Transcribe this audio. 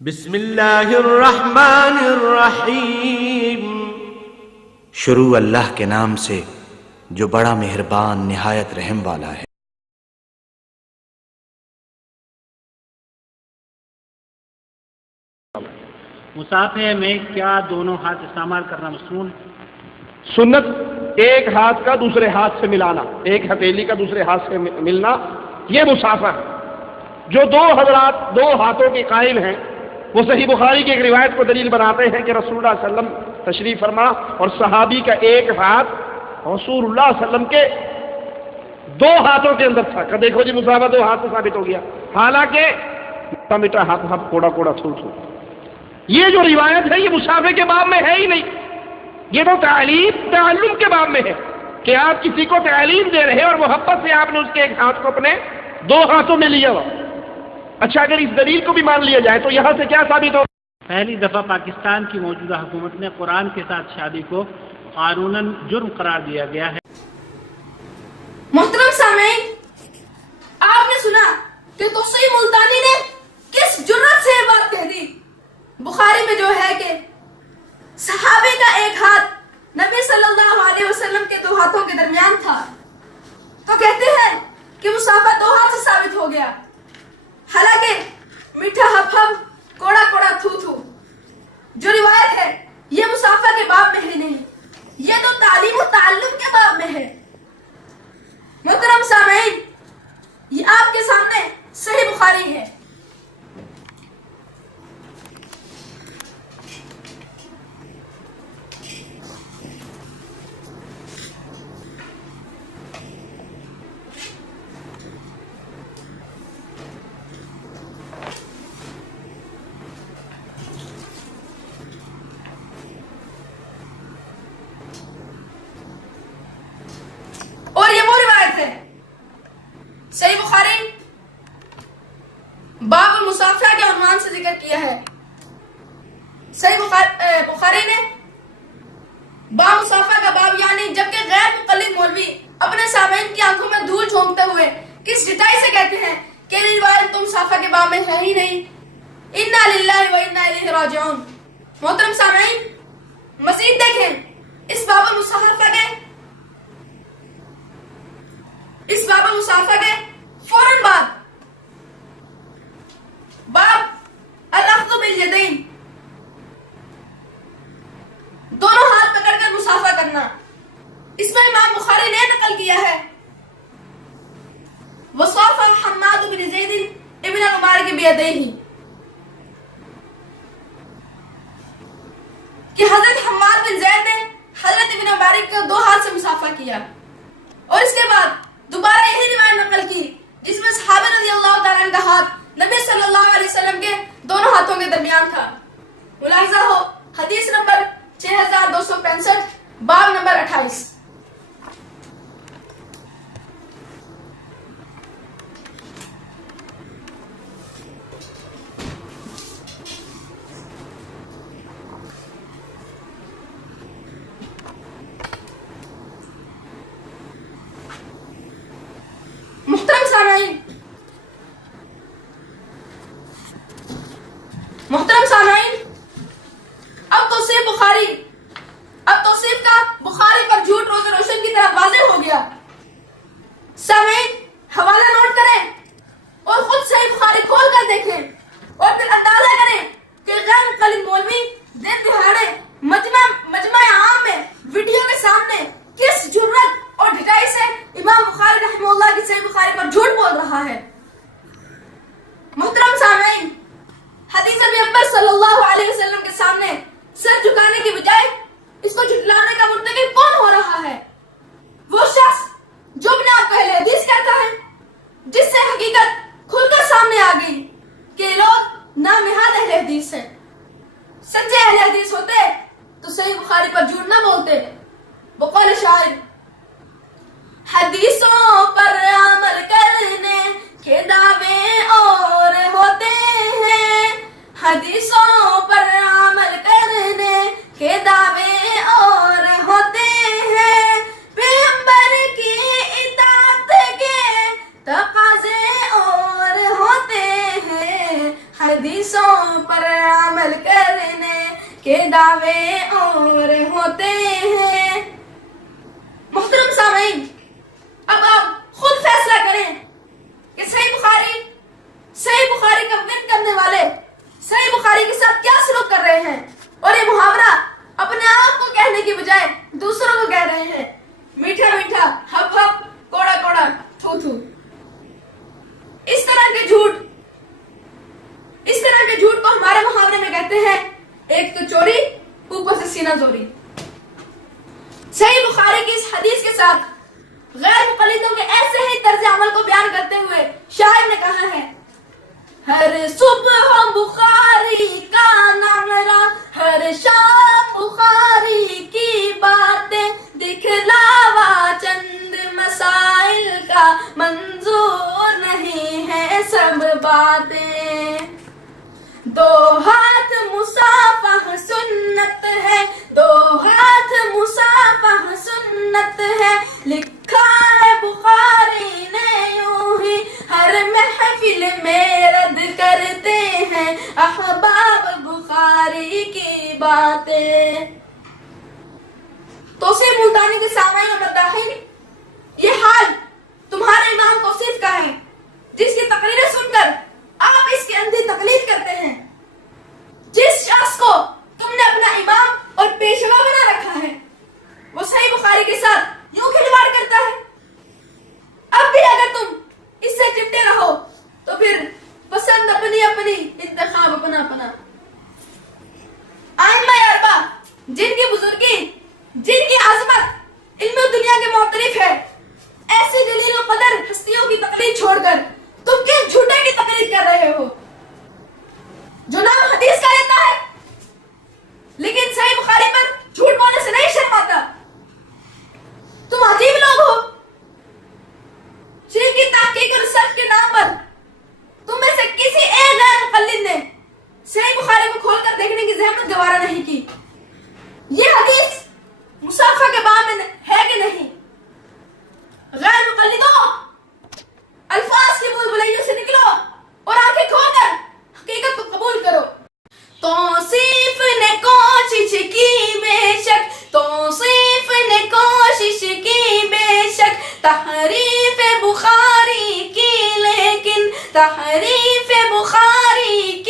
بسم اللہ الرحمن الرحیم۔ شروع اللہ کے نام سے جو بڑا مہربان نہایت رحم والا ہے۔ مصافحے میں کیا دونوں ہاتھ استعمال کرنا مسنون؟ سنت ایک ہاتھ کا دوسرے ہاتھ سے ملانا، ایک ہتھیلی کا دوسرے ہاتھ سے ملنا، یہ مصافحہ ہے۔ جو دو حضرات دو ہاتھوں کے قائل ہیں وہ صحیح بخاری کی ایک روایت کو دلیل بناتے ہیں کہ رسول اللہ صلی اللہ علیہ وسلم تشریف فرما اور صحابی کا ایک ہاتھ رسول اللہ صلی اللہ علیہ وسلم کے دو ہاتھوں کے اندر تھا۔ کہ دیکھو جی مصافحہ دو ہاتھ سے ثابت ہو گیا، حالانکہ میٹھا ہاتھ کوڑا کوڑا تھو تھو۔ یہ جو روایت ہے یہ مصافحے کے باب میں ہے ہی نہیں، یہ تو تعلم کے باب میں ہے کہ آپ کسی کو تعلیم دے رہے اور محبت سے آپ نے اس کے ایک ہاتھ کو اپنے دو ہاتھوں میں لیا ہوا۔ اچھا، اگر اس دلیل کو بھی مان لیا جائے تو یہاں سے کیا ثابت ہو؟ پہلی دفعہ پاکستان کی موجودہ حکومت نے قرآن کے ساتھ شادی کو قانوناً جرم قرار دیا گیا ہے۔ محترم سامعین، آپ نے سنا کہ توسیع ملتانی نے کس جرات سے یہ بات کہہ دی۔ بخاری میں جو ہے کہ صحابی کا ایک ہاتھ نبی صلی اللہ علیہ وسلم کے دو ہاتھوں کے درمیان تھا، تو کہتے ہیں کہ مصافحہ دو ہاتھ سے ثابت ہو گیا، حالانکہ میٹھا ہپ ہپ کوڑا کوڑا تھو تھو جو روایت ہے یہ مصافحہ کے باب میں ہی نہیں، یہ تو تعلیم و تعلم کے باب میں ہے۔ محترم سامعین، یہ آپ کے سامنے صحیح بخاری ہے۔ اور یہ وہ روایت ہے، صحیح بخاری باب المصافحہ کے عنوان سے ذکر کیا ہے۔ صحیح بخاری نے باب مصافحہ کا باب، یعنی جبکہ غیر مقلد مولوی اپنے سامعین کی آنکھوں میں دھول جھونکتے ہوئے کس ڈٹائی سے کہتے ہیں کہ یہ روایت تو مصافحہ کے باب میں ہے ہی نہیں، انا للہ و انا الیہ راجعون۔ محترم سامعین، مزید دیکھیں اس باب المصافحہ کے فوراً بعد باب الاخذ بالیدین، دونوں ہاتھ پکڑ کر مصافحہ کرنا۔ اس میں امام بخاری نے نقل کیا ہے وصافح حماد بن زید ابن المبارک بیدیہ، کہ حضرت حماد بن زید نے حضرت ابن مبارک کو دو ہاتھ سے مصافحہ کیا، اور اس کے بعد دوبارہ یہی روایت نقل کی جس میں صحابہ رضی اللہ تعالیٰ عنہ کا ہاتھ نبی صلی اللہ علیہ وسلم کے دونوں ہاتھوں کے درمیان تھا۔ ملاحظہ ہو حدیث نمبر 6265، باب نمبر 28۔ محترم سامعین، اب توصیف کا بخاری پر جھوٹ روز روشن کی طرف واضح ہو گیا۔ سامعین، حوالہ نوٹ کریں اور خود صحیح بخاری کھول کر دیکھیں اور پھر اندازہ کریں کہ غیر مقلد مولوی دن دہاڑے مجمع عام میں ویڈیو کے سامنے کس جرات اور ڈھٹائی سے امام بخاری رحمہ اللہ کی صحیح بخاری پر جھوٹ بول رہا ہے۔ محترم سامعین، حدیث پیغمبر صلی اللہ علیہ وسلم کے سامنے سر جھکانے کی بجائے اس کو جھٹلانے کا مرتکب کون ہو رہا ہے؟ وہ شخص جو اپنے آپ کو اہل حدیث کہتا ہے، جس سے حقیقت کھل کر سامنے آ گئی کہ یہ لوگ نامحاد اہل حدیث ہیں۔ سچے اہل حدیث ہوتے تو صحیح بخاری پر جھوٹ نہ بولتے۔ بقول شاعر، حدیثوں پر عمل کرنے کے دعوے اور ہوتے ہیں، حدیثوں پر عمل کرنے کے دعوے اور ہوتے ہیں، پیغمبر کی اطاعت کے تقاضے اور ہوتے ہیں، حدیثوں پر عمل کرنے کے دعوے اور ہوتے ہیں۔ محترم سامعین، اب آپ خود فیصلہ کریں کہ صحیح بخاری کا ورد کرنے والے صحیح بخاری کے ساتھ کیا سلوک کر رہے ہیں، اور یہ محاورہ اپنے آپ کو کہنے کی بجائے دوسروں کو کہہ رہے ہیں، میٹھا میٹھا، ہپ ہپ، کوڑا کوڑا، تھو تھو۔ اس طرح کے جھوٹ کو ہمارے محاورے میں کہتے ہیں ایک تو چوری، اوپر سے سینہ زوری۔ صحیح بخاری کی اس حدیث کے ساتھ غیر مقلدوں کے ایسے ہی طرز عمل کو بیان کرتے ہوئے شاعر نے کہا ہے، ہر صبح بخاری کا نعرہ، ہر شام بخاری کی باتیں، دکھلاوا چند مسائل کا منظور نہیں ہے سب باتیں۔ دو ہاتھ مصافحہ سنت ہے، دو ہاتھ مصافحہ سنت ہے، لکھا ہے بخاری نے یوں ہی، ہر محفل میں رد کرتے ہیں احباب بخاری کی باتیں۔ توصیف ملتانی کے سامعین و مداحین، یہ حال تمہارے امام توصیف کا ہے، جس کی تقریریں سن کر آپ اس کی اندھی تقلید کرتے ہیں۔ جس شخص کو تم نے اپنا امام اور پیشوا بنا رکھا ہے، وہ صحیح بخاری کے ساتھ یوں کھلواڑ کرتا ہے۔ اب بھی اگر تم اس سے چمٹے رہو تو پھر پسند اپنی اپنی، انتخاب اپنا اپنا۔ ائمہ اربعہ جن کی بزرگی، جن کی عظمت علم و دنیا کے معترف ہے، ایسی جلیل و قدر ہستیوں کی تقلید چھوڑ کر تم کس جھوٹے کی تقلید کر رہے ہو جو نام حدیث کا لیتا ہے لیکن صحیح بخاری پر جھوٹ بولنے سے نہیں شرماتا؟ تم عجیب لوگ ہو جن کی تحقیق اور ریسرچ کے نام پر تم میں سے کسی ایک غیر مقلد نے صحیح بخاری کو کھول کر دیکھنے کی زحمت گوارا نہیں کی۔ یہ حدیث مصافحہ کے باب میں ہے کہ نہیں؟ غیر مقلدوں، الفاظ کی بول بلائیوں سے نکلو اور آنکھیں کھول کر حقیقت کو قبول کرو۔ توصیف نے کوشش کی بے شک، توصیف نے کوشش کی بے شک، تحریف بخاری کی، لیکن تحریف بخاری کی